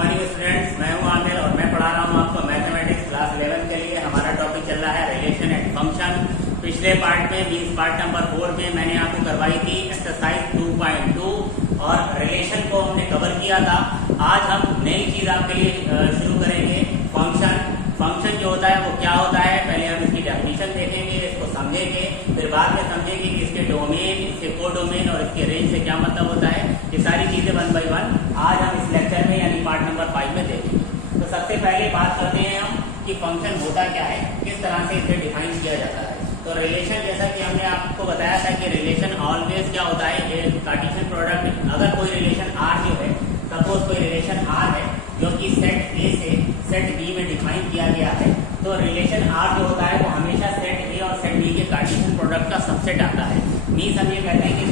Morning students, मैं हूं आमिर और मैं पढ़ा रहा हूं आपको मैथमेटिक्स क्लास 11 के लिए। हमारा टॉपिक चल रहा है रिलेशन एंड फंक्शन। पिछले पार्ट में मींस पार्ट नंबर 4 में मैंने आपको करवाई थी एक्सरसाइज 2.2 और रिलेशन को हमने कवर किया था। आज हम नई चीज आपके लिए शुरू करेंगे, फंक्शन। फंक्शन जो होता है वो क्या होता है, पहले हम इसकी डेफिनेशन देखेंगे, इसको समझेंगे, फिर बाद में समझेंगे कि इसके डोमेन, इसके कोडोमेन और इसके रेंज से क्या मतलब होता है। ये सारी चीजें 1 बाय 1 आज हम इस लेक्चर में यानी पार्ट नंबर 5 में देखेंगे। तो सबसे पहले बात करते हैं हम कि फंक्शन होता क्या है, किस तरह से इसे डिफाइन किया जाता है। तो रिलेशन, जैसा कि हमने आपको बताया था कि रिलेशन ऑलवेज क्या होता है, कार्टेशियन प्रोडक्ट। अगर कोई रिलेशन R जो है, सपोज कोई रिलेशन R है जो कि सेट A से सेट B में डिफाइन किया गया है, तो रिलेशन R जो होता है वो हमेशा सेट A और सेट B के कार्टेशियन प्रोडक्ट का सबसेट आता है। मीन्स हम ये कहते हैं कि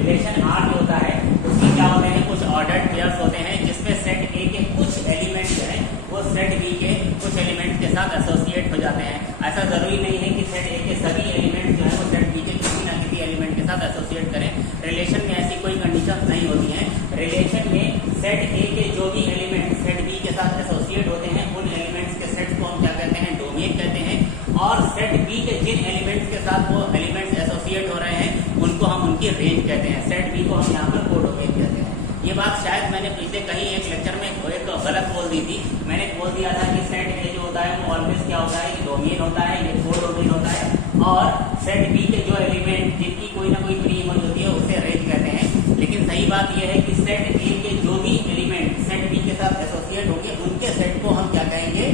रिलेशन R जो होता है उसके क्या होते हैं, कुछ ऑर्डर्ड पेयर्स होते हैं जिसमें सेट A के कुछ एलिमेंट जो है वो सेट B के कुछ एलिमेंट्स के साथ एसोसिएट हो जाते हैं। ऐसा जरूरी नहीं है कि सेट A के सभी एलिमेंट जो है वो सेट B के किसी ना किसी एलिमेंट के साथ एसोसिएट करें। रिलेशन में ऐसी कोई कंडीशन नहीं होती है। रिलेशन में सेट A के जो भी एलिमेंट सेट B के साथ एसोसिएट होते हैं उन एलिमेंट्स के सेट को हम क्या कहते हैं, डोमेन कहते हैं। और सेट B के जिन एलिमेंट्स के साथ वो एलिमेंट्स एसोसिएट हो रहे हैं उनको हम उनकी रेंज कहते हैं। सेट B को हम यहाँ पर कोडोमेन कहते हैं। ये बात शायद मैंने पिछले कहीं एक लेक्चर में एक गलत बोल दी थी। मैंने बोल दिया था कि सेट A जो होता है वो ऑलवेज क्या होता है, ये डोमेन होता है, ये कोडोमेन होता है। और सेट B के जो एलिमेंट जिनकी कोई ना कोई प्री इमेज होती है उसे रेंज कहते हैं। लेकिन सही बात यह है कि सेट A के जो भी एलिमेंट सेट B के साथ एसोसिएट होंगे उनके सेट को हम क्या कहेंगे,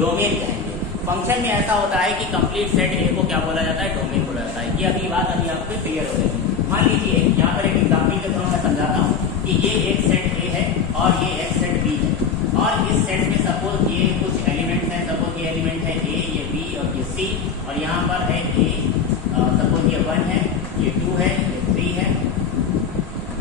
डोमेन कहेंगे। फंक्शन में ऐसा होता है कि कंप्लीट सेट A को क्या बोला जाता है, डोमेन बोला जाता है। ये अभी बात अभी आपको क्लियर हो जाएगी। मान लीजिए यहाँ पर एक एग्जाम्पल के थ्रू मैं समझाता हूँ कि ये एक सेट A है और ये एक सेट B है। और इस सेट में सपोज ये कुछ एलिमेंट्स हैं, सपोज ये एलिमेंट है A, ये B और ये C, और यहाँ पर है A, सपोज ये 1 है, ये 2 है, ये 3 है,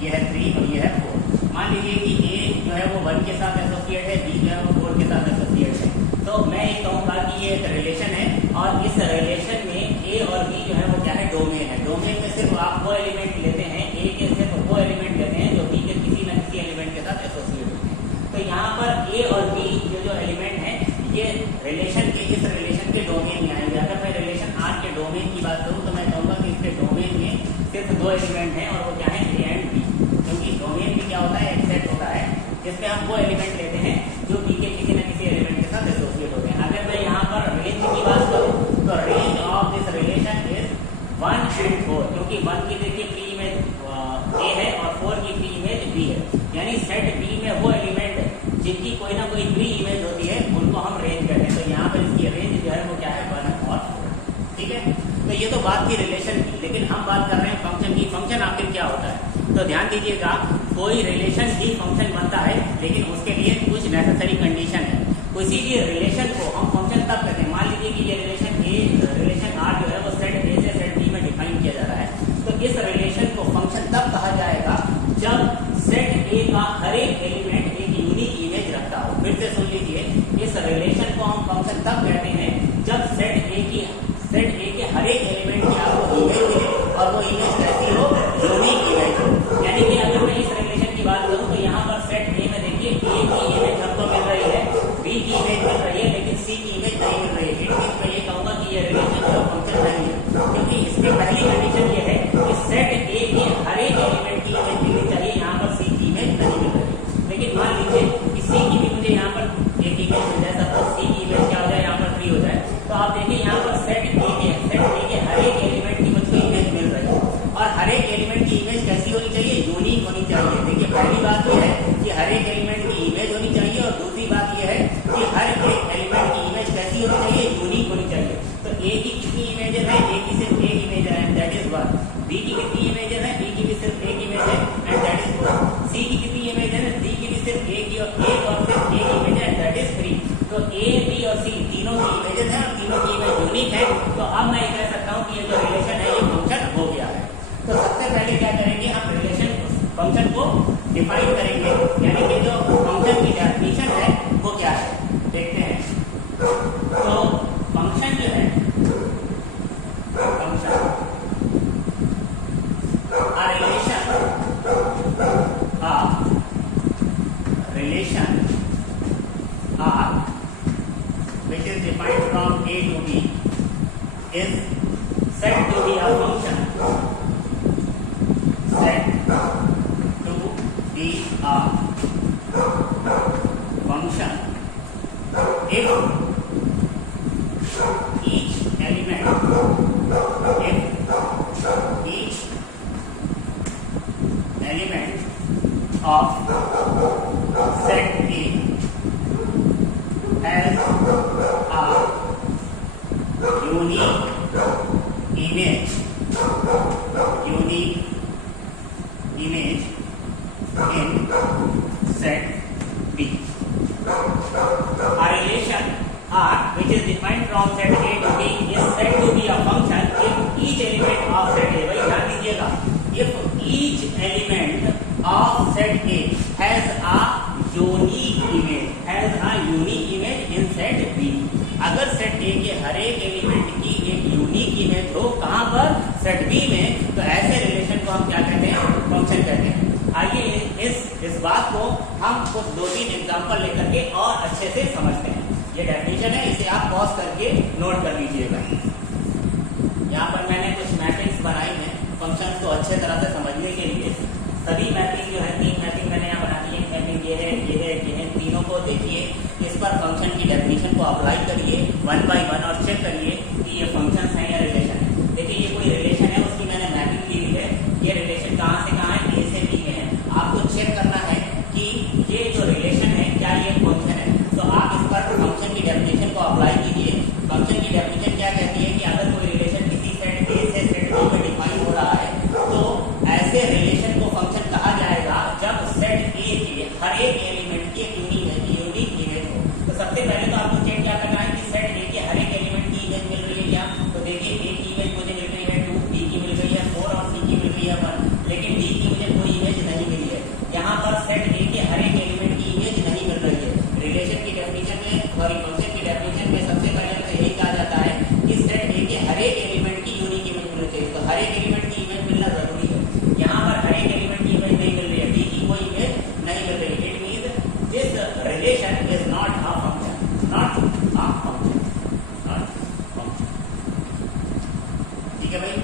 ये है 3 और ये है 4। मान लीजिए कि A जो है वो 1 के साथ एसोसिएट है, B जो है वो 4 के साथ एसोसिएट है। तो मैं ये कहूँगा कि ये एक रिलेशन है और इस रिलेशन में A और B जो है वो क्या है, डोमेन है। डोमेन में सिर्फ आप वो एलिमेंट लेते हैं, A के सिर्फ वो एलिमेंट लेते हैं जो B के किसी न किसी एलिमेंट के साथ एसोसिएट होते हैं। तो यहाँ पर A और B जो एलिमेंट है ये रिलेशन के, इस रिलेशन के डोमेन में आएंगे। अगर मैं रिलेशन R के डोमेन की बात करूँ तो मैं कहूँगा कि इसके डोमेन में सिर्फ 2 एलिमेंट हैं और वो क्या है, A एंड B। क्योंकि डोमेन भी क्या होता है, एक सेट होता है जिसमें हम वो एलिमेंट लेते हैं जो B के किसी न किसी एलिमेंट के साथ एसोसिएट होते हैं। अगर मैं यहाँ पर रेंज की बात करूँ तो range of this relation is 1 and 4, क्योंकि 1 की देखिए प्री इमेज A है और 4 की प्री इमेज B है। यानी सेट B में वो एलिमेंट जिनकी कोई ना कोई प्री इमेज होती है उनको हम रेंज कहते हैं। तो यहाँ पर इसकी रेंज जो है वो क्या है, 1 और 4। ठीक है, तो ये तो बात थी रिलेशन की। लेकिन हम बात कर रहे हैं फंक्शन की। फंक्शन आखिर क्या होता है, तो ध्यान दीजिएगा, कोई रिलेशन ही फंक्शन बनता है लेकिन उसके लिए कुछ नेसेसरी कंडीशन है। किसी भी रिलेशन को हम फंक्शन तब कहते हैं। मान लीजिए कि ये रिलेशन R जो है वो सेट A से सेट B में डिफाइन किया जा रहा है। तो इस रिलेशन को फंक्शन तब कहा जाएगा जब सेट A का हर एक एलिमेंट एक यूनिक इमेज रखता हो। फिर से सुन लीजिए, इस रिलेशन को हम फंक्शन तब कहते हैं जब सेट A के हर एक एलिमेंट की आपको इमेज मिले और वो इमेज कैसी हो, यूनिक इमेज हो। यानी कि अगर मैं इस रिलेशन की बात करूं तो यहाँ पर सेट A में देखिए A की इमेज हमको मिल रही है, B की इमेज मिल रही है, लेकिन C की इमेज नहीं मिल रही है। इट मींस मैं ये कहूंगा कि ये रिलेशन जो फंक्शन नहीं है, क्योंकि इसमें पहली कंडीशन ये है कि सेट A के हर एक एलिमेंट की इमेज मिलनी चाहिए। यहाँ पर C की इमेज नहीं मिल रही है। लेकिन मान लीजिए कि C की भी मुझे यहाँ पर एक इमेज मिल जाए, सपोज C की इमेज क्या हो जाए, यहाँ पर 3 हो जाए। तो आप देखिए यहाँ पर सेट A के हर एक एलिमेंट की मुझको इमेज मिल रही है और हर एक एलिमेंट की इमेज कैसी होनी चाहिए, यूनिक होनी चाहिए। देखिए पहली बात यह है कि हर एक एलिमेंट की इमेज होनी चाहिए और दूसरी बात यह है कि हर एक एलिमेंट की इमेज कैसी होनी चाहिए, यूनिक होनी चाहिए। तो A की कितनी इमेजेस है, A की सिर्फ एक इमेज है एंड दैट इज 1। B की कितनी इमेजेस है, B की भी सिर्फ एक इमेज है एंड दैट इज 4। C की कितनी इमेज है, D की भी सिर्फ एक और सिर्फ एक इमेज है एंड दैट इज 3। तो A, B और C तीनों की इमेजेस है और तीनों की इमेज यूनिक है। तो अब मैं ये कह सकता हूँ कि ये जो रिलेशन है ये फंक्शन हो गया है। तो सबसे पहले क्या करेंगे, हम रिलेशन फंक्शन को डिफाइन करेंगे, यानी कि जो फंक्शन की डेफिनेशन है वो क्या है, देखते हैं। तो फंक्शन जो है, function relation relation R which is defined from A to B is said to be a function said to be a function if each element of set A has a unique image in set B. A relation R which is defined from set A to B is said to be a function if each element of set A, भाई ध्यान दीजिएगा, if each element of set A has a unique image in set B. अगर set A के हर एक element की एक unique image हो, कहां पर? सेट B में, तो ऐसे रिलेशन को हम क्या कहते हैं? फंक्शन कहते हैं। आइए इस बात को हम कुछ 2-3 एग्जांपल लेकर के और अच्छे से समझते हैं। ये डेफिनेशन है, इसे आप पॉज करके नोट कर लीजिएगा। यहाँ पर मैंने कुछ मैपिंग्स बनाई हैं फंक्शंस को अच्छे तरह से समझने के लिए। सभी मैपिंग जो है, 3 मैपिंग मैंने यहाँ बना दी है। मैपिंग ये है, तीनों को देखिए, इस पर फंक्शन की डेफिनेशन को अप्लाई करिए 1 by 1 और चेक करिए कि ये फंक्शंस हैं या रिलेशन है। देखिए ये कोई रिलेशन है, उसकी मैंने मैपिंग ली हुई है। ये रिलेशन कहाँ से कहाँ है? A से B में है। आपको चेक करना है कि ये जो रिलेशन है क्या ये फंक्शन है। तो आप इस पर फंक्शन की डेफिनेशन को अप्लाई कीजिए। फंक्शन की डेफिनेशन क्या कहती है कि अगर कोई रिलेशन किसी सेट A से सेट B में डिफाइन हो रहा है तो ऐसे रिलेशन को फंक्शन कहा जाएगा जब सेट A के हर एक एलिमेंट की यूनिक इमेज हो। तो सबसे पहले तो आपको चेक क्या करना है कि सेट A के हर एक एलिमेंट की इमेज मिल रही है क्या? तो देखिए A की इमेज मुझे मिल रही है 2, B की मिल रही है 4 और C की मिल रही है 1, लेकिन D की मुझे कोई इमेज नहीं मिली है। यहाँ पर सेट A के हर एक एलिमेंट की इमेज नहीं मिल रही है। रिलेशन की डेफिनेशन में, सॉरी फंक्शन की डेफिनेशन में सबसे पहले तो यही कहा जाता है कि सेट A के हर एक एलिमेंट की यूनिक इमेज मिलनी चाहिए। तो हर एक एलिमेंट की इमेज मिलना जरूरी है। यहाँ पर हर एक एलिमेंट की इमेज नहीं मिल रही है, D की कोई इमेज नहीं मिल रही। It means this relation is not a function, ठीक है भाई।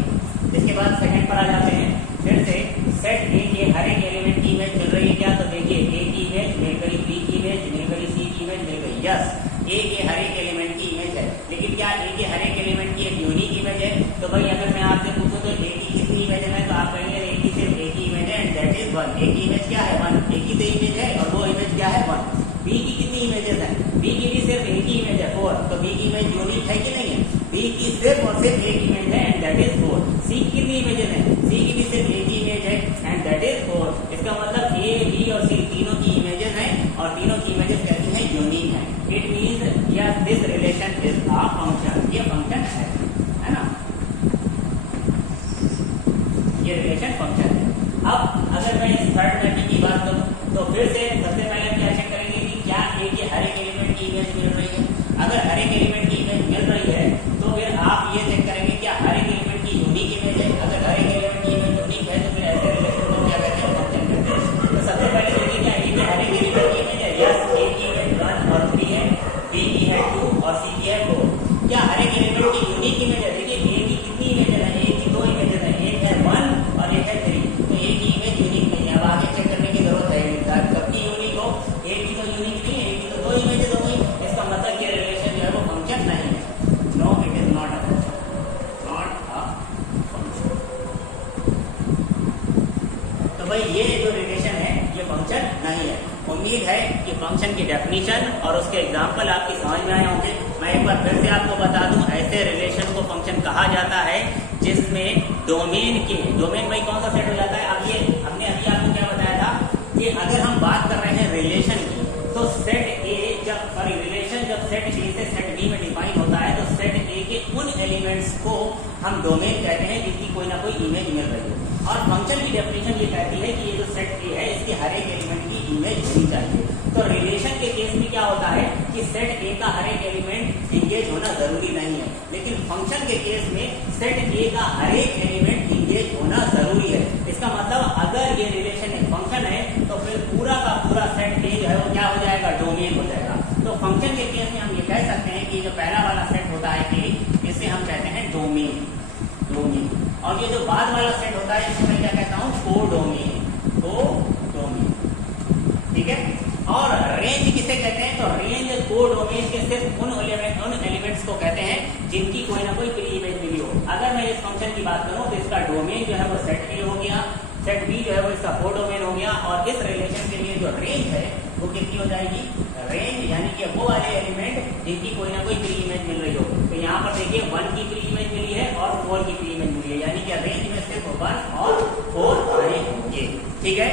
इसके बाद सेकंड पर आ जाते हैं। फिर से सेट A के हर एक एलिमेंट की इमेज मिल रही है क्या? तो देखिए A की इमेज मिल गई, B की इमेज मिल गई, C की इमेज मिल गई। यस, A के हर एक एलिमेंट की इमेज है, लेकिन क्या A के हर एक एलिमेंट की एक यूनिक इमेज है? तो भाई अगर मैं आपसे पूछूं तो A की कितनी इमेज है, तो आप कहेंगे A की सिर्फ A की इमेज है एंड दैट इज 1। A की इमेज क्या है? 1। A की तो इमेज है और वो इमेज क्या है? 1। B की कितनी इमेजेस हैं? B की भी सिर्फ एक ही इमेज है 4। तो B की इमेज यूनिक है कि नहीं है? B की सिर्फ और सिर्फ एक इमेज है एंड दैट इज 4। C की कितनी इमेजेस हैं? C की भी सिर्फ एक ही इमेज है एंड दैट इज 4। इसका मतलब A, B और C तीनों की इमेजेस हैं और तीनों की इमेजेस कैसी हैं? यूनिक हैं। It means yes this relation is a function. ये फंक्शन है ना? ये रिलेशन फंक्शन है। अब अगर मैं इस थर्ड मैपिंग की बात करूं तो फिर से सबसे पहले क्या चेक करेंगे कि क्या A के हर एक एलिमेंट की इमेज मिल रही है। अगर हर एक एलिमेंट की इमेज मिल रही है तो फिर आप ये चेक करेंगे क्या हर एक एलिमेंट की यूनिक इमेज है। अगर हर एक एलिमेंट की इमेज यूनिक है तो फिर ऐसे रिलेशन को क्या कहते हैं? फंक्शन कहते हैं। तो सबसे पहले देखिए क्या A के हर एक एलिमेंट की इमेज है? यस, A की इमेज 1 और 3 है, B की है 2 और C की है 4। क्या हर एक एलिमेंट की यूनिक इमेज है? देखिए A की कितनी इमेज है? A की 2 इमेजेस है, एक है 1 और एक है 3। तो A की इमेज यूनिक नहीं है। अब आगे चेक करने की जरूरत है नहीं, सबकी यूनिक हो। A की तो यूनिक नहीं है, A की तो 2 इमेजेस हो गई। इसका मतलब ये रिलेशन जो है वो फंक्शन नहीं है। No, it is not a function, not a function. तो भाई ये जो रिलेशन है ये फंक्शन नहीं है। उम्मीद है कि फंक्शन की डेफिनेशन और उसके एग्जाम्पल आपकी समझ में आए होंगे। मैं एक बार फिर से आपको बता दूं, ऐसे रिलेशन को फंक्शन कहा जाता है जिसमें डोमेन भाई कौन सा सेट हो जाता है? अब ये हमने अभी आपको क्या बताया था कि अगर हम बात कर रहे हैं रिलेशन की तो सेट A रिलेशन जब सेट A से सेट B में डिफाइन होता है तो सेट A के उन एलिमेंट्स को हम डोमेन कहते हैं जिसकी कोई ना कोई इमेज मिल रही है। और फंक्शन की डेफिनेशन ये कहती है कि ये जो सेट A है इसके हर एक एलिमेंट की इमेज होनी चाहिए। तो रिलेशन के केस में क्या होता है कि सेट A का हर एक एलिमेंट इंगेज होना जरूरी नहीं है, लेकिन फंक्शन के केस में सेट A का हर एक एलिमेंट इंगेज होना जरूरी है। इसका मतलब अगर ये रिलेशन एक फंक्शन है तो फिर पूरा का पूरा सेट A जो है वो ये जो बाद वाला सेट होता है इसको मैं क्या कहता हूँ, कोडोमेन। ठीक है। और रेंज किसे कहते हैं, तो रेंज कोडोमेन के सिर्फ उन एलिमेंट्स को कहते हैं जिनकी कोई ना कोई प्री इमेज मिली हो। अगर मैं इस फंक्शन की बात करूं तो इसका डोमेन जो है वो सेट ए हो गया, सेट बी जो है वो इसका कोडोमेन हो गया, और इस रिलेशन के लिए जो रेंज है वो कितनी हो जाएगी, रेंज यानी कि वो वाले एलिमेंट जिनकी कोई ना कोई प्री इमेज मिल रही हो। तो यहाँ पर देखिए 1 की प्री इमेज मिली है और 4 की प्री इमेज मिली है, यानी कि रेंज में सिर्फ 1 और 4 आए होंगे। ठीक है।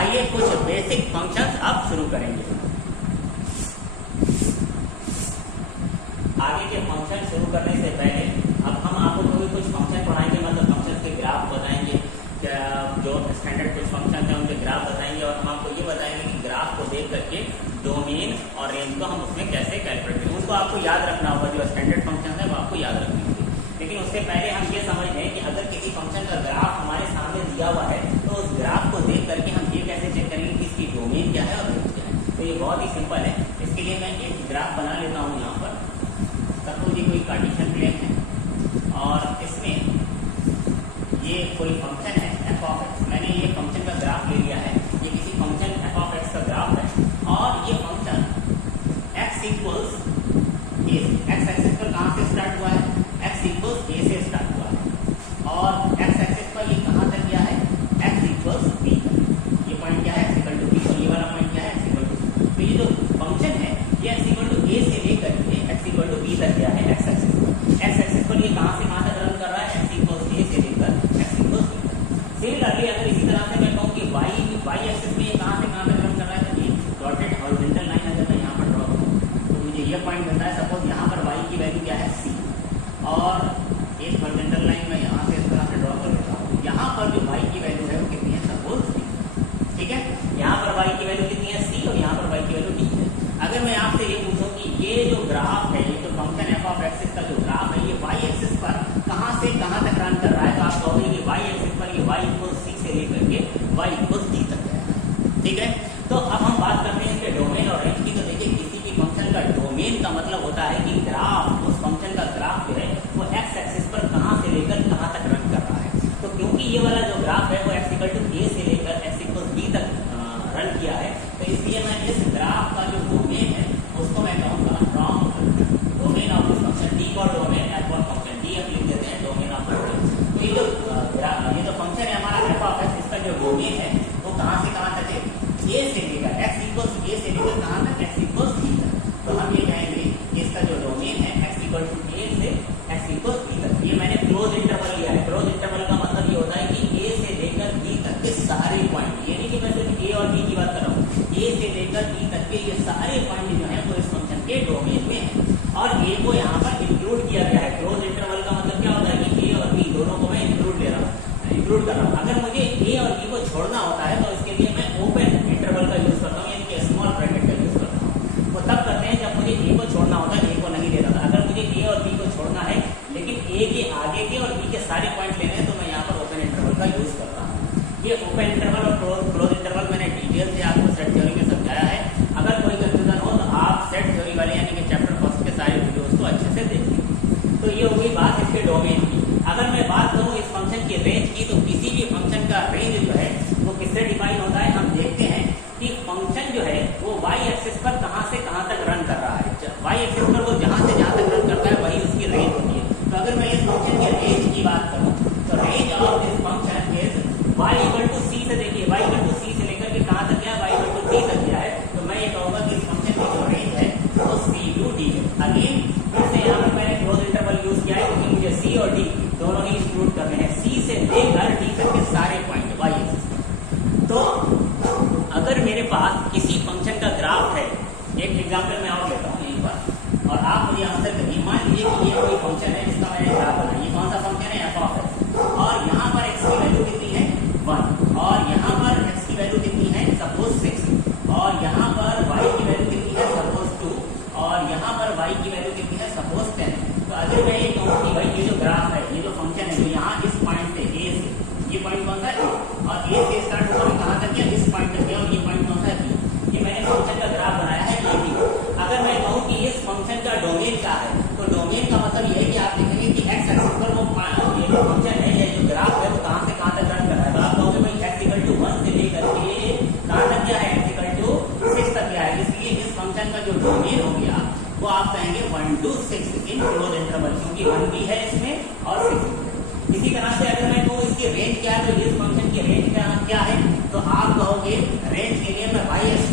आइए कुछ बेसिक फंक्शंस अब शुरू करेंगे। आगे के फंक्शन शुरू करने से पहले अब हम आपको कोई कुछ फंक्शन पढ़ाएंगे, मतलब फंक्शन के ग्राफ बताएंगे, क्या जो स्टैंडर्ड कुछ फंक्शन है उनके ग्राफ बताएंगे, और हम आपको ये बताएंगे कि ग्राफ को देख करके डोमेन और रेंज को हम उसमें कैसे कैलकुलेट करें। उसको आपको याद रखना होगा, जो स्टैंडर्ड फंक्शन है वो आपको याद रखनी होगी। लेकिन उससे पहले हम ये समझ लें कि अगर किसी फंक्शन का ग्राफ हमारे सामने दिया हुआ है तो उस ग्राफ को देख करके हम ये कैसे चेक करेंगे कि इसकी डोमेन क्या है और रेंज क्या है। तो ये बहुत ही सिंपल है। इसके लिए मैं एक ग्राफ बना लेता हूँ। यहाँ पर सपोज ये कोई कार्टेशियन प्लेन है और इसमें ये कोई फंक्शन है f ऑफ x। मैंने ये फंक्शन का ग्राफ ले लिया है, ये किसी फंक्शन f ऑफ x का ग्राफ है, और ये function x equals a, x axis पर कहाँ से स्टार्ट हुआ है, x इक्वल्स a से स्टार्ट हुआ है, और x एक्सिस पर ये कहाँ तक गया है, x इक्वल्स b तक। ये पॉइंट क्या है, x इक्वल टू b, और ये वाला पॉइंट क्या है, x इक्वल टू। तो ये जो फंक्शन है ये x इक्वल टू a से लेकर के x इक्वल टू b तक गया है। x एक्सिस पर ये कहाँ से कहाँ तक रन कर रहा है, x इक्वल्स a से लेकर x इक्वल्स b तक। सिमिलरली अगर इसी तरह से मैं कहूँ कि y एक्सिस में ये कहाँ से कहाँ तक रन कर रहा है, तो ये डॉटेड हॉरिजॉन्टल लाइन अगर मैं यहाँ पर ड्रॉ करूँ तो मुझे ये पॉइंट मिलता है। सपोज यहाँ पर y की वैल्यू क्या है, c, और एक हॉरिजॉन्टल लाइन मैं यहाँ से इस तरह से ड्रॉ कर लेता हूँ। यहाँ पर जो y की वैल्यू है वो कितनी है, सपोज c। ठीक है। यहाँ पर y की वैल्यू कितनी है, c, और यहाँ पर y की वैल्यू d है। अगर मैं आपसे ये पूछूं कि ये जो ग्राफ है, ये जो फंक्शन f ऑफ x का जो ग्राफ है, ये y एक्सिस पर कहाँ से कहाँ तक रन कर रहा है, तो आप कहोगे कि y एक्सिस पर ये y इक्वल्स c से लेकर के y इक्वल्स d तक है। ठीक है। तो अब हम बात करते हैं इसके डोमेन और रेंज की। तो देखिए किसी भी फंक्शन का डोमेन का मतलब होता है कि ग्राफ, उस फंक्शन का ग्राफ जो है वो x एक्सिस पर कहाँ से लेकर कहाँ तक रन कर रहा है। तो क्योंकि ये वाला जो ग्राफ है वो x इक्वल टू a से लेकर x इक्वल b तक रन किया है, तो इसलिए मैं इस ग्राफ का जो डोमेन है उसको मैं कहूँगा from domain of this function, d for domain, f for function, d हम लिख देते हैं डोमेन ऑफ फंक्शन। तो ये जो फंक्शन है हमारा f ऑफ x, इसका जो डोमेन है वो कहाँ से कहाँ तक है, a से लेकर x इक्वल्स a से लेकर कहाँ तक, x इक्वल्स b तक। तो हम ये कहेंगे कि इसका जो डोमेन है x इक्वल टू a से x इक्वल्स b तक। ये मैंने क्लोज इंटरवल लिया है। क्लोज इंटरवल का मतलब ये होता है कि a से लेकर b तक के सारे पॉइंट, ये नहीं कि मैं सिर्फ a और b की बात कर रहा हूँ, a से लेकर b तक के ये सारे पॉइंट जो है वो इस फंक्शन के डोमेन में है, और a को यहाँ पर इंक्लूड किया गया है। क्लोज इंटरवल का मतलब क्या होता है कि a और b दोनों को मैं इंक्लूड कर रहा हूँ। अगर मुझे a और b को छोड़ना होता है तो इसके लिए मैं ओपन इंटरवल का यूज करता हूँ, यानी कि स्मॉल ब्रैकेट का यूज करता हूँ। वो तब करते हैं जब मुझे a को छोड़ना होता है, a को नहीं लेता था। अगर मुझे a और b को छोड़ना है लेकिन a के आगे के और b के सारे पॉइंट लेने हैं तो मैं यहाँ पर ओपन इंटरवल का यूज करता हूँ। ये ओपन इंटरवल और क्लोज इंटरवल मैंने डिटेल से आपको सेट थ्योरी में समझाया है। अगर कोई कंफ्यूजन हो तो आप सेट थ्योरी वाले यानी कि चैप्टर फर्स्ट के सारे वीडियोस को अच्छे से देखिए। तो ये हो गई बात इसके डोमेन की। अगर मैं बात करूँ इस फंक्शन की रेंज की, तो किसी भी फंक्शन का रेंज जो है वो किससे डिफाइन होता है, हम देखते हैं कि फंक्शन जो है वो y एक्सिस पर कहाँ से कहाँ तक रन कर रहा है। y एक्सिस पर वो जहाँ से जहाँ तक रन करता है वही उसकी रेंज होती है। तो अगर मैं इस फंक्शन की रेंज की बात करूँ तो range of this function is y equal to c से, देखिए y इक्वल टू c से लेकर के कहाँ तक गया, y इक्वल टू d तक गया है। तो मैं ये कहूँगा कि इस फंक्शन की जो रेंज है वो c टू d है। अगेन फिर से यहाँ पर मैंने क्लोज इंटरवल यूज किया है क्योंकि मुझे c और d दोनों ही इंक्लूड करने हैं, c से लेकर d तक के सारे पॉइंट y एक्सिस पर। तो अगर मेरे पास किसी फंक्शन का ग्राफ है, एक एग्जाम्पल मैं और लेता हूँ यहीं पर, और आप मुझे आंसर करिए। मान लीजिए कि ये कोई फंक्शन है जिसका मैंने ग्राफ बनाया। ये कौन सा फंक्शन है, f ऑफ x, और यहाँ पर x की वैल्यू कितनी है 1, और यहाँ पर x की वैल्यू कितनी है सपोज 6, और यहाँ पर y की वैल्यू कितनी है सपोज 2, और यहाँ पर y की वैल्यू कितनी है सपोज 10। तो अगर मैं ये कहूँ कि भाई ये जो ग्राफ है, ये जो फंक्शन है, जो यहाँ इस पॉइंट से a से, ये पॉइंट कौन सा है, और a से स्टार्ट होकर कहाँ तक गया, इस पॉइंट तक गया, और ये पॉइंट कौन सा है b। ये मैंने फंक्शन का ग्राफ बनाया है a b। अगर मैं कहूँ कि इस फंक्शन का डोमेन क्या है, तो डोमेन का मतलब ये है कि आप देखेंगे कि x एक्सिस पर वो ये जो फंक्शन है, ये जो ग्राफ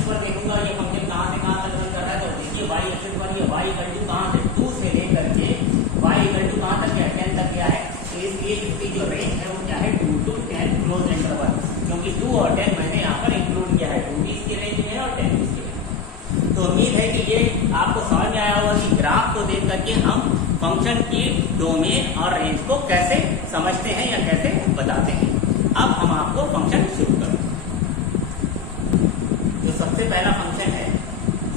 पर देखूंगा ये फंक्शन कहां से कहां तक रन कर रहा है, तो देखिए y एक्सिस पर ये y इक्वल टू कहां से 2 से लेकर के y इक्वल टू कहां तक गया 10 तक गया है। तो इसलिए इसकी जो रेंज है वो क्या है 2 to 10 क्लोज इंटरवल, क्योंकि 2 और 10 मैंने यहाँ पर इंक्लूड किया है, 2 भी इसकी रेंज में है और 10 भी इसकी रेंज। तो उम्मीद है कि ये आपको समझ में आया होगा कि ग्राफ को देख करके हम फंक्शन की डोमेन और रेंज को कैसे समझते हैं या कैसे बताते हैं। अब हम आपको फंक्शन शुरू करें। जो सबसे पहला फंक्शन है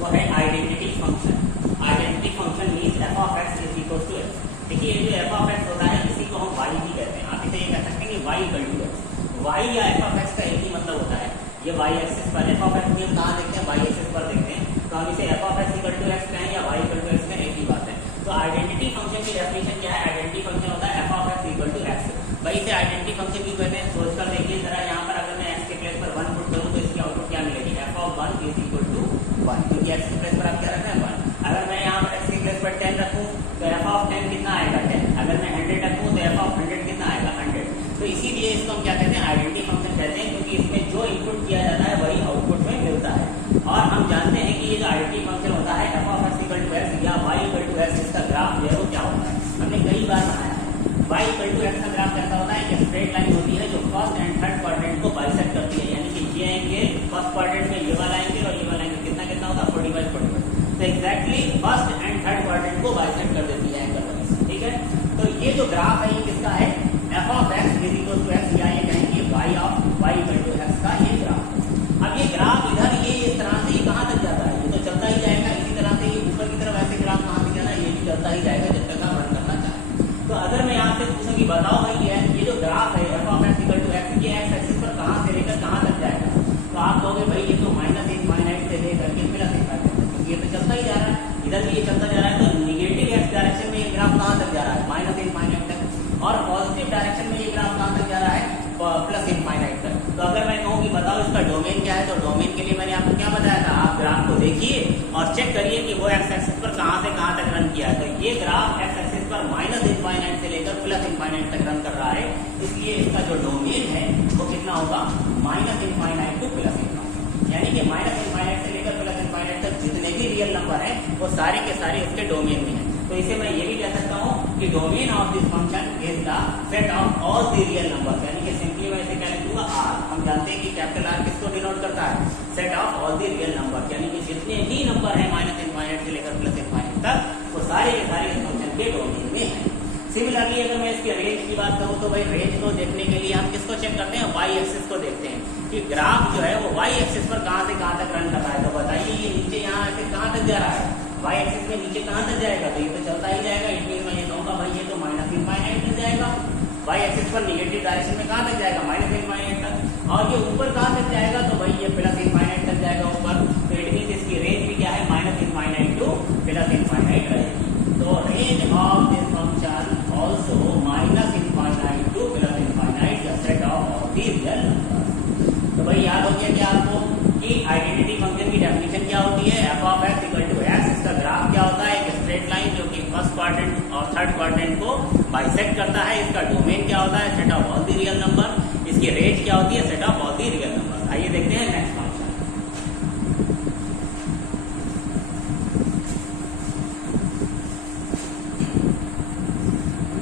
वो है identity function. Identity function means F of X is equal to X. देखिए ये जो एफ ऑफ एक्स होता है इसी को हम वाई भी कहते हैं। आप इसे ये कह सकते हैं कि Y equal to X. Y या एफ ऑफ एक्स का एक ही मतलब होता है। ये वाई एक्सिस पर एफ ऑफ एक्स हम कहाँ देखते हैं, वाई एक्सिस पर देखते हैं, तो हम इसे F of X equal to X कहें या वाई इक्वल टू एक्स कहें, एक ही बात है। तो आइडेंटिटी फंक्शन की डेफिनेशन क्या है, आइडेंटिटी फंक्शन होता है F of X equal to X. भाई इसे आइडेंटिटी फंक्शन भी कहते हैं। सोच कर देखिए जरा, यहाँ पर अगर मैं एक्स के प्लेस पर 1 पुट करूँ तो इसकी आउटपुट क्या मिलेगी, F of 1 is equal to 1, क्योंकि एक्स के प्लेस पर आप क्या रखना है 1। अगर मैं यहाँ पर एक्स के प्लेस पर 10 रखूँ तो एफ ऑफ 10 कितना आएगा 10। अगर मैं 100 रखूँ तो एफ ऑफ 100 कितना आएगा 100। तो इसीलिए इसको हम क्या कहते हैं, आइडेंटिटी फंक्शन कहते हैं, क्योंकि इसमें जो इनपुट किया जाता है वही आउटपुट में मिलता है। और हम जानते हैं कि ये जो आइडेंटिटी फंक्शन होता है F of X equal to X या वाई इक्वल टू एक्स, इसका ग्राफ जो है वो क्या होता है, हमने कई बार बनाया है। वाई इक्वल टू एक्स का ग्राफ कैसा होता है कि स्ट्रेट लाइन होती है जो फर्स्ट एंड थर्ड क्वाड्रेंट को बाइसेक्ट करती है, यानी कि ये आएंगे फर्स्ट क्वाड्रेंट में ये वाला आएंगे और ये वाला आएंगे, कितना कितना होगा 45 तो exactly first and third quadrant को बाइसेक्ट कर देती है एंगल वाइज, ठीक है। तो ये जो ग्राफ है ये किसका है, F of X is equal to X, या ये कहेंगे Y of Y equal to X का ये ग्राफ। अब ये ग्राफ इधर ये इस तरह से ये कहाँ तक जाता है, ये तो चलता ही जाएगा इसी तरह से, ये ऊपर की तरफ ऐसे ग्राफ कहाँ तक जाना, ये भी चलता ही जाएगा जब तक आप रन करना चाहें। तो अगर मैं आपसे पूछूं कि बताओ भाई ये जो ग्राफ है F of X equal to X, ये एक्स एक्सिस पर कहाँ से लेकर कहाँ तक जाएगा, तो आप कहोगे भाई ये तो माइनस इनफाइनाइट से लेकर के प्लस इनफाइनाइट तक, क्योंकि ये तो चलता ही जा रहा है, इधर भी ये चलता जा रहा है। तो निगेटिव एक्स डायरेक्शन में ये ग्राफ कहाँ तक जा रहा है, माइनस इनफाइनाइट तक, और पॉजिटिव डायरेक्शन में ये ग्राफ कहाँ तक जा रहा है, प्लस इनफाइनाइट तक। तो अगर मैं कहूँ कि बताओ इसका डोमेन क्या है, तो डोमेन के लिए मैंने आपको क्या बताया था, आप ग्राफ को देखिए और चेक करिए कि वो एक्स एक्सिस पर कहाँ से कहाँ तक रन किया है। तो ये ग्राफ एक्स एक्सिस पर माइनस इनफाइनाइट से लेकर प्लस इनफाइनाइट तक रन कर रहा है, इसलिए इसका जो डोमेन है वो कितना होगा, minus infinite two plus infinite, यानी कि माइनस इनफाइनाइट से लेकर प्लस इनफाइनाइट तक जितने भी रियल नंबर है वो सारे के सारे उसके डोमेन में है। तो इसे मैं ये भी कह सकता हूँ कि domain of this function is the set of all the real numbers, यानी कि सिंपली मैं इसे क्या लिख दूंगा आर। हम जानते हैं कि कैपिटल आर किसको डिनोट करता है, set of all the real numbers, यानी कि जितने भी नंबर है माइनस इनफाइनाइट से लेकर प्लस इनफाइनाइट तक वो सारे के सारे इस फंक्शन के डोमेन में है। सिमिलरली अगर मैं इसकी रेंज की बात करूँ तो भाई रेंज को देखने के लिए हम किसको चेक करते हैं, वाई एक्सिस को देखते हैं कि ग्राफ जो है वो वाई एक्सिस पर कहाँ से कहाँ तक रन कर रहा है। तो बताइए ये नीचे यहाँ से कहाँ तक जा रहा है, वाई एक्सिस में नीचे कहाँ तक जाएगा, तो ये तो चलता ही जाएगा, इसलिए मैं ये कहूँगा भाई ये तो माइनस इनफाइनाइट तक जाएगा। वाई एक्सिस पर निगेटिव डायरेक्शन में कहाँ तक जाएगा, माइनस इनफाइनाइट तक, और ये ऊपर कहाँ तक जाएगा, तो भाई ये प्लस इनफाइनाइट तक जाएगा ऊपर। तो इट मींस इसकी रेंज भी क्या है, minus infinite two plus infinite रहेगी। तो range of this function also minus infinite two plus infinite the set of all the real numbers. तो भाई याद हो गया कि आपको कि आइडेंटिटी फंक्शन की डेफिनेशन क्या होती है, F of X equal to X, इसका ग्राफ क्या होता है, एक स्ट्रेट लाइन जो कि फर्स्ट क्वाड्रेंट और थर्ड क्वाड्रेंट को बाइसेक्ट करता है। इसका डोमेन क्या होता है, set of all the real number. इसकी रेंज क्या होती है, set of all the real number. आइए देखते हैं नेक्स्ट फंक्शन।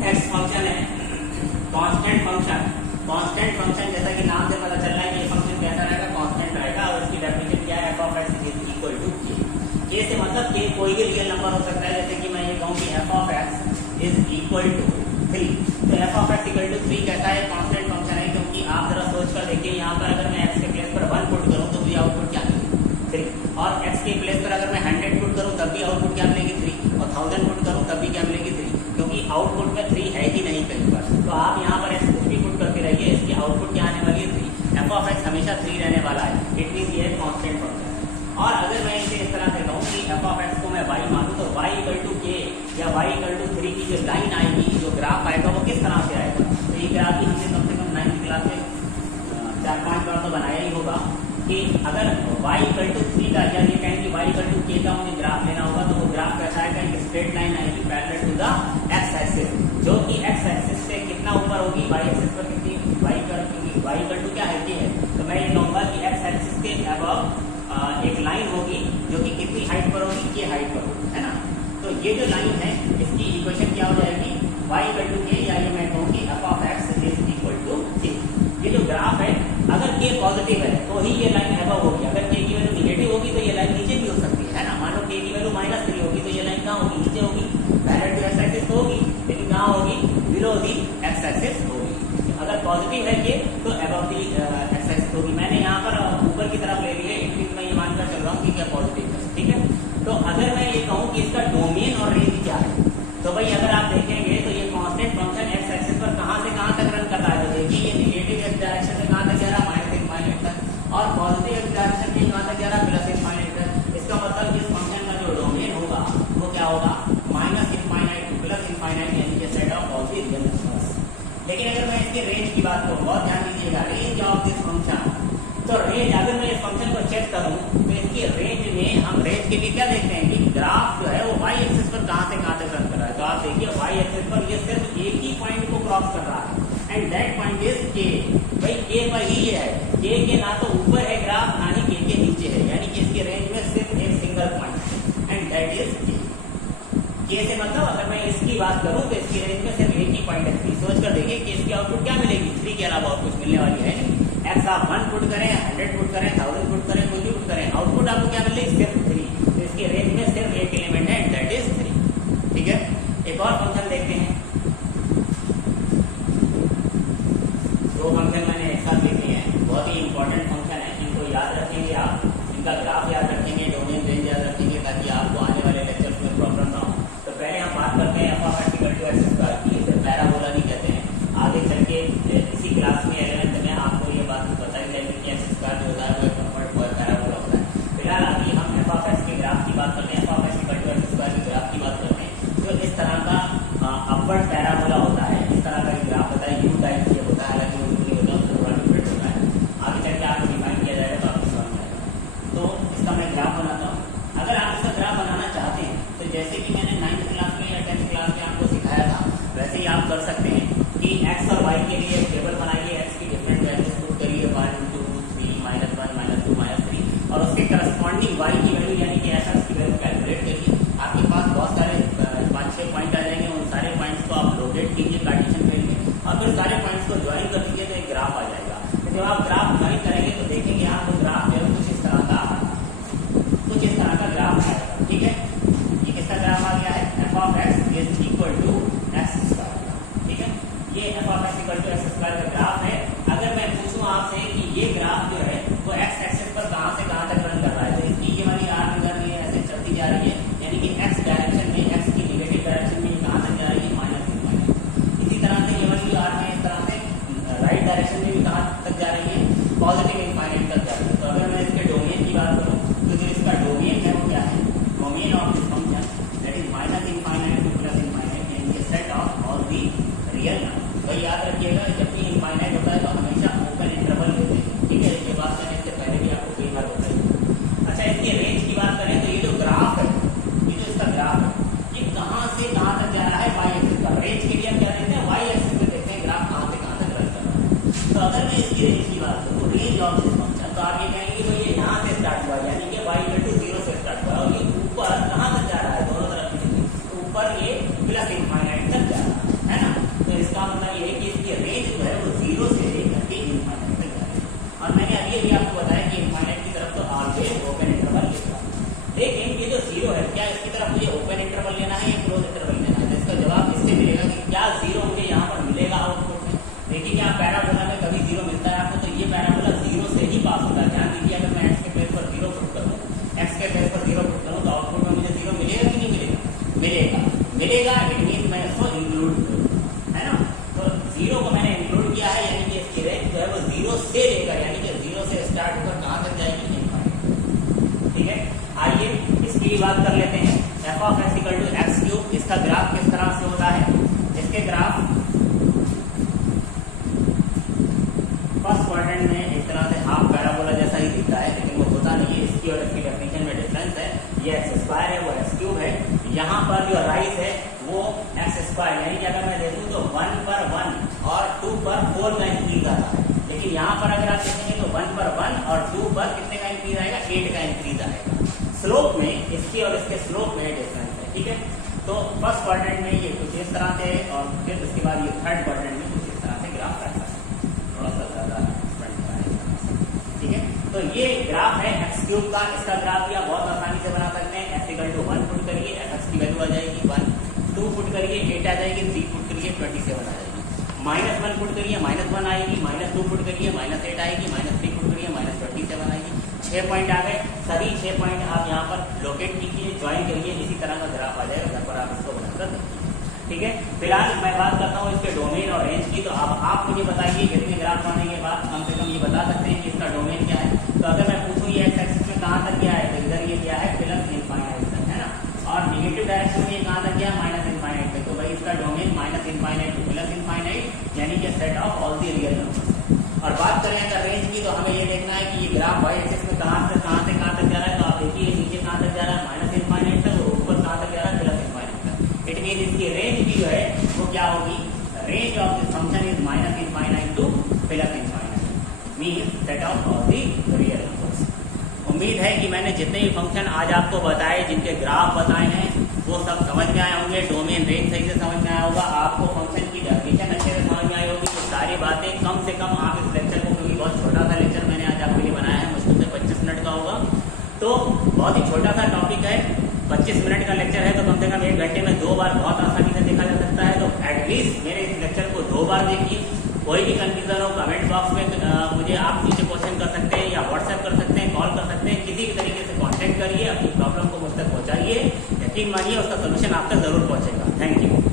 नेक्स्ट फंक्शन है कांस्टेंट फंक्शन। कांस्टेंट फंक्शन जैसा कि नाम से पता चल रहा है कि ये फंक्शन कैसा रहेगा, कांस्टेंट रहेगा, और इसकी डेफिनेशन क्या है, F of X is equal to K. K से मतलब के कोई भी रियल नंबर हो सकता है, जैसे कि मैं ये कहूँ कि F of X is equal to 3। तो F of X equal to 3 कैसा है, कांस्टेंट फंक्शन है, क्योंकि आप जरा सोच कर देखिए यहाँ पर अगर मैं एक्स के प्लेस पर 1 पुट करूँ तो भी आउटपुट क्या मिलेगी 3, और एक्स के प्लेस पर अगर मैं 100 पुट करूँ तब भी आउटपुट क्या मिलेगी 3, और 1000 पुट करूँ तब भी क्या मिलेगी 3, क्योंकि आउटपुट में 3 है ही नहीं कहीं पर। तो आप यहाँ पर एक्स कुछ भी पुट करते रहिए, इसकी आउटपुट क्या आने वाली है 3। एफ ऑफ एक्स हमेशा 3 रहने वाला है, इट मींस ये कांस्टेंट फंक्शन। और अगर मैं इसे इस तरह से कहूँ कि एफ ऑफ एक्स को मैं y मानूं तो y इक्वल टू के या y इक्वल टू 3 की जो लाइन आएगी, जो ग्राफ आएगा वो किस तरह से आएगा। तो ये ग्राफ भी हमने कम से कम 9th क्लास में 4-5 बार तो बनाया ही होगा कि अगर y इक्वल टू 3 का या ये कहें कि y इक्वल टू के का मुझे ग्राफ लेना होगा, तो वो ग्राफ कैसा आएगा, एक स्ट्रेट लाइन आएगी parallel to the X axis, जो कि एक्स एक्सिस से कितना ऊपर होगी, y एक्सिस पर कितनी, y इक्वल टू क्या है, के है। तो मैं ये कहूँगा कि एक्स एक्सिस के अबव एक हाइट पर होगी, ये हाइट पर होगी, है ना। तो ये जो लाइन है इसकी इक्वेशन क्या हो जाएगी, y इक्वल टू के, या ये मैं कहूँ कि f of x is equal to k। ये जो ग्राफ है अगर k पॉजिटिव है तो ही ये लाइन अबव होगी, अगर k की वैल्यू निगेटिव होगी तो ये लाइन नीचे भी हो सकती है ना। मान लो k की वैल्यू -3 होगी तो ये लाइन कहाँ होगी, नीचे होगी, पैरेलल टू x एक्सिस होगी, लेकिन कहाँ होगी, बिलो दी x एक्सिस होगी। अगर पॉजिटिव है ये तो अबव दी x एक्सिस होगी। मैंने यहाँ पर ऊपर की तरफ ले लिया, इनफिनिट में ये मानकर चल रहा हूँ कि क्या पॉजिटिव है, ठीक है। तो अगर मैं ये कहूँ कि इसका डोमेन और रेंज क्या है, तो भाई अगर आप देखेंगे तो ये कांस्टेंट फंक्शन x एक्सिस पर कहाँ से कहाँ तक रन कर रहा है। तो देखिए ये निगेटिव x डायरेक्शन में कहाँ तक जा रहा है, -∞ तक, और पॉजिटिव x डायरेक्शन में कहाँ तक जा रहा है, +∞ तक। इसका मतलब इस फंक्शन का जो डोमेन होगा वो क्या होगा, -∞ to +∞, यानी कि set of all the real numbers. लेकिन अगर मैं इसके रेंज की बात करूँ, बहुत ध्यान दीजिएगा, रेंज ऑफ दिस फंक्शन, तो रेंज अगर मैं इस फंक्शन को चेक करूं तो इसकी रेंज में हम रेंज के लिए क्या देखते हैं कि ग्राफ जो है वो y एक्सिस पर कहां से कहां तक रन कर रहा है। तो आप देखिए y एक्सिस पर ये सिर्फ एक ही पॉइंट को क्रॉस कर रहा है, and that point is k। भाई k पर ही ये है, k के ना तो ऊपर है ग्राफ ना ही k के नीचे है, यानी कि इसकी रेंज में सिर्फ एक सिंगल पॉइंट है, एंड दैट इज k से मतलब अगर मैं इसकी बात करूं तो इसकी रेंज में सिर्फ एक ही पॉइंट है 3। सोच कर देखिए कि इसकी आउटपुट क्या मिलेगी, 3 के अलावा और कुछ मिलने वाली है नहीं। x आप 1 पुट करें, 100 पुट करें, 1000 पुट करें, कोई भी पुट करें, आउटपुट आपको क्या मिलेगी, सिर्फ 3। तो इसकी रेंज में सिर्फ एक एलिमेंट है, दैट इज 3, ठीक है। एक और फंक्शन देखते हैं, दो फंक्शन मैंने एक साथ लिखे हैं, बहुत ही इंपॉर्टेंट फंक्शन है, इनको याद रखेंगे आप, इनका ग्राफ याद रखेंगे, डोमेन रेंज याद रखेंगे, ताकि आपको आने वाले लेक्चर्स में प्रॉब्लम ना हो। तो पहले हम बात करते हैं f of x equal to x² की, इसे पैराबोला भी कहते हैं। आगे चल के इसी क्लास में 11th में आपको ये बात बताई जाएगी कि x² जो होता है वो एक कन्वर्ट पैराबोला होता है। फिलहाल अभी हम f ऑफ x के ग्राफ की बात करते हैं, f of x equal to x² के ग्राफ की बात करते हैं। तो इस तरह का अपवर्ड पैराबोला होता है, इस तरह का ग्राफ होता है, यू टाइप ये होता है, हालांकि वो नहीं होता, उसको थोड़ा डिफरेंट होता है। आगे चल के आपको डिफाइन किया जाएगा तो आपको समझ आएगा। तो इसका मैं ग्राफ बनाता हूँ। अगर आप इसका ग्राफ बनाना चाहते हैं तो जैसे कि मैंने 9th क्लास में या 10th क्लास में आपको सिखाया था, वैसे ही आप कर सकते हैं कि x और y के लिए एक टेबल बनाइए, x की डिफरेंट वैल्यूज पुट करिए, 1 2 3 -1 -2 -3, और उसके करस्पॉन्डिंग y की वैल्यू यानी कि f की वैल्यू कैलकुलेट करिए। आपके पास बहुत सारे 5-6 पॉइंट आ जाएंगे, उन सारे पॉइंट्स को आप रोटेट कीजिए कार्टेशियन फील्ड में, और फिर सारे पॉइंट्स को ज्वाइन कर दीजिए तो एक ग्राफ आ जाएगा। तो जब आप ग्राफ ज्वाइन करेंगे तो देखेंगे आपको ग्राफ जो है कुछ इस तरह का कुछ इस तरह का ग्राफ आएगा, ठीक है। ये किसका ग्राफ आ गया है, f of x is equal to x², ठीक है। ये f of x equal to x² का ग्राफ है। अगर मैं पूछूं आपसे कि ये ग्राफ जो है वो x एक्सिस पर कहां से कहां तक रन कर रहा है, तो इसकी ये वाली आर्म इधर ये ऐसे चलती जा रही है, यानी कि x डायरेक्शन में, x की नेगेटिव डायरेक्शन में कहां तक जा रही है, -∞। इसी तरह से ये वाली आर्म इस तरह से राइट डायरेक्शन में भी कहां तक जा रही है, पॉजिटिव ∞ तक जा रही है। तो अगर मैं इसके डोमेन की बात करूं तो जो इसका डोमेन है वो क्या है, domain of this function that is -∞ to +∞, यानी कि set of all the real number. तो याद रखिएगा जब भी इनफाइनाइट होता है तो हमेशा ओपन इंटरवल लेते हैं, ठीक है। ये बात मैंने इससे पहले भी आपको कई बार बताई। अच्छा, इसकी रेंज की बात करें तो ये जो ग्राफ है, ये जो इसका ग्राफ है, ये कहां से कहां तक जा रहा है, y एक्सिस पर। रेंज के लिए हम क्या देखते हैं, y एक्सिस पे देखते हैं ग्राफ कहां से कहां तक रन कर रहा है। तो अगर मैं इसकी रेंज की बात करूं, रेंज ऑफ दिस फंक्शन, तो आप ये कहेंगे तो ये यहाँ से स्टार्ट हुआ, यानी कि y इक्वल टू 0 से स्टार्ट हुआ, और ये ऊपर कहां तक जा रहा है, दोनों तरफ ऊपर ये +∞ तक जा रहा है ना। तो इसका मतलब ये है कि इसकी रेंज जो है वो 0 से लेकर के ∞ तक जा रही है। और मैंने अभी भी आपको बताया कि ∞ की तरफ तो ऑलवेज ओपन इंटरवल लेता है, लेकिन ये जो 0 है, क्या इसकी तरफ मुझे ओपन इंटरवल लेना है या क्लोज इंटरवल लेना है। तो इसका जवाब इससे मिलेगा कि क्या 0 मुझे यहाँ पर मिलेगा आउटपुट में। देखिए क्या पैराबोला में कभी 0 मिलता है आपको, तो ये पैराबोला 0 से ही पास होता है। ध्यान दीजिए, अगर मैं x के प्लेस पर 0 पुट करूँ, x के प्लेस पर 0 पुट करूँ तो आउटपुट में मुझे 0 मिलेगा कि नहीं मिलेगा, मिलेगा। इट मीन मैं इसको इंक्लूड करूँ, है ना। तो 0 को मैंने इंक्लूड किया है, यानी कि इसकी रेंज जो है वो 0 से लेकर, यानी कि 0 से स्टार्ट होकर कहां तक जाएगी, ∞, ठीक है। आइए इसकी भी बात कर लेते हैं, f of x equal to x³। इसका ग्राफ किस तरह से होता है, इसके ग्राफ फर्स्ट क्वाड्रेंट में एक तरह से हाफ पैराबोला जैसा ही दिखता है, लेकिन वो होता नहीं है। इसकी और इसकी डेफिनेशन में डिफरेंस है, ये x² है वो x³ है। यहाँ पर जो राइज है वो x², यानी कि अगर मैं देखूं तो 1 पर 1 और 2 पर 4 का इंक्रीज आता है, लेकिन यहाँ पर अगर आप देखेंगे तो 1 पर 1 और 2 पर कितने का इंक्रीज आएगा, 8 का इंक्रीज आएगा। स्लोप में, इसके और इसके स्लोप में डिफरेंस है, ठीक है। तो फर्स्ट क्वाड्रेंट में ये कुछ इस तरह से और फिर उसके बाद ये थर्ड क्वाड्रेंट में कुछ इस तरह से ग्राफ रहता है, थोड़ा सा ज्यादा फ्रंट का है, ठीक है। तो ये ग्राफ है एक्स क्यूब का, इसका ग्राफ भी आप बहुत आसानी से बना सकते हैं। एक्स इक्वल टू 1 पुट करिए, एक्स की वैल्यू आ जाएगी 1, 2 पुट करिए 8 आ जाएगी, 3 पुट करिए 27 आ जाएगी, -1 पुट करिए -1 आएगी, -2 पुट करिए -8 आएगी, -3 पुट करिए -27 आएगी। 6 पॉइंट आ गए, सभी 6 पॉइंट आप यहाँ पर लोकेट कीजिए, ज्वाइन करिए, इसी तरह का ग्राफ आ जाएगा, जहाँ पर आप इसको बनाकर देखिए, ठीक है। फिलहाल मैं बात करता हूँ इसके डोमेन और रेंज की। तो अब आप मुझे बताइए, इतने ग्राफ बनाने के बाद कम से कम ये बता सकते हैं कि इसका डोमेन क्या है। तो अगर मैं पूछूँ ये एक्स एक्सिस में कहाँ तक गया है, तो इधर ये क्या है प्लस इनफाइनाइट तक, है ना, और निगेटिव डायरेक्शन में ये कहाँ तक गया माइनस इनफाइनाइट तक। तो भाई इसका domain minus infinite two plus infinite, यानी कि set of all the real numbers. और बात करें अगर रेंज की, तो हमें ये देखना है कि ये ग्राफ वाई एक्सिस में कहाँ से कहाँ तक जा रहा है। तो आप देखिए नीचे कहाँ तक जा रहा है माइनस इनफाइनाइट तक, और ऊपर कहाँ तक जा रहा है प्लस इनफाइनाइट तक। इट मीन इसकी रेंज भी जो है वो क्या होगी, range of this function is minus infinite two plus infinite, mean set of all the real numbers. उम्मीद है कि मैंने जितने भी फंक्शन आज आपको बताए, जिनके ग्राफ बताए हैं, वो सब समझ में आए होंगे। डोमेन रेंज सही से समझ में आया होगा, आपको फंक्शन की डेफिनेशन अच्छे से समझ में आई होगी। तो सारी बातें कम से कम आप इस लेक्चर को, क्योंकि बहुत छोटा सा लेक्चर मैंने आज आपके लिए बनाया है, मुश्किल से 25 मिनट का होगा, तो बहुत ही छोटा सा टॉपिक है, 25 मिनट का लेक्चर है, तो कम से कम 1 घंटे में 2 बार बहुत आसानी से देखा जा सकता है। तो एटलीस्ट मेरे इस लेक्चर को 2 बार देखिए। कोई भी कंफ्यूजन हो कमेंट बॉक्स में मुझे आप नीचे क्वेश्चन कर सकते हैं, या व्हाट्सएप कर सकते हैं, कॉल कर सकते हैं, किसी भी तरीके से कांटेक्ट करिए, अपनी प्रॉब्लम को मुझ तक पहुंचाइए। यकीन मानिए उसका सोल्यूशन आप तक जरूर पहुंचेगा। Thank you.